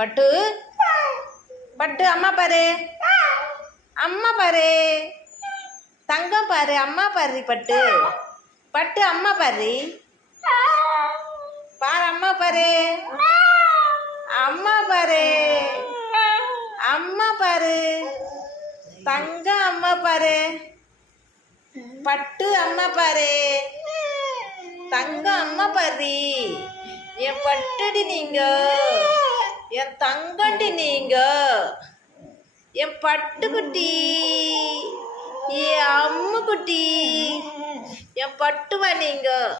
பட்டு பட்டு அம்மா பாரு, அம்மா பாரு, தங்கம் பாரு, அம்மா பாரு. பட்டு பட்டு அம்மா பாரு, பாரு அம்மா பாரு, அம்மா பாரு, அம்மா பாரு, தங்கம் அம்மா பாரு, பட்டு அம்மா பாரு, தங்கம் அம்மா பாரு. என் பட்டுடி நீங்க, என் தங்கண்டி நீங்க, என் பட்டுக்குட்டி, என் அம்முக்குட்டி, என் பட்டுவா நீங்க.